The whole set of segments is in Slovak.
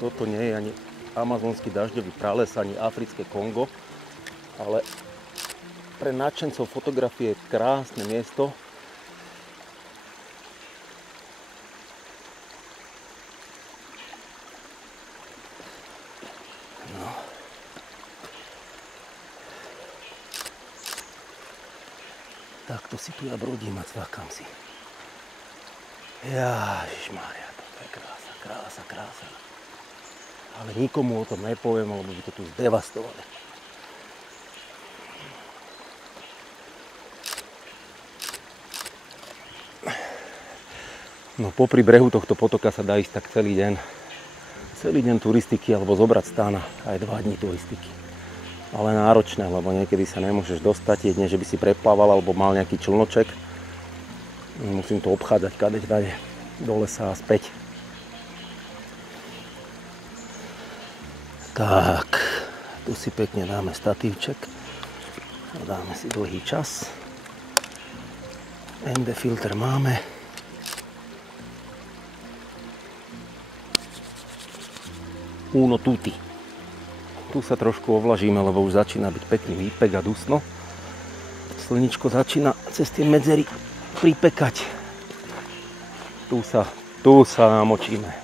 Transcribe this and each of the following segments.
Toto nie je ani amazonský dažďový prales, ani africké Kongo, ale pre nadšencov fotografie je krásne miesto. No. Takto si tu ja brodím a cvakám si. Ježišmária, toto je krása, krása, krása. Ale nikomu o tom nepoviem, lebo by to tu zdevastovali. No popri brehu tohto potoka sa dá ísť tak celý deň. Celý deň turistiky, alebo zobrať stána aj 2 dní turistiky. Ale náročné, lebo niekedy sa nemôžeš dostať, jedne, že by si preplával alebo mal nejaký člnoček. Musím to obchádzať kadeť do lesa a späť. Tak, tu si pekne dáme statívček a dáme si dlhý čas. ND filter máme. Uno tutti. Tu sa trošku ovlažíme, lebo už začína byť pekný výpek a dusno. Slničko začína cez tie medzery pripekať. Tu sa namočíme.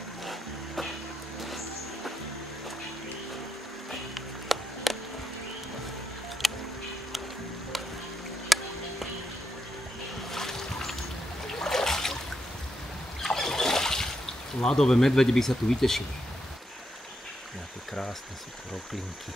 Ľadové medvede by sa tu vytešili. Nejaké krásne sú tu roklinky.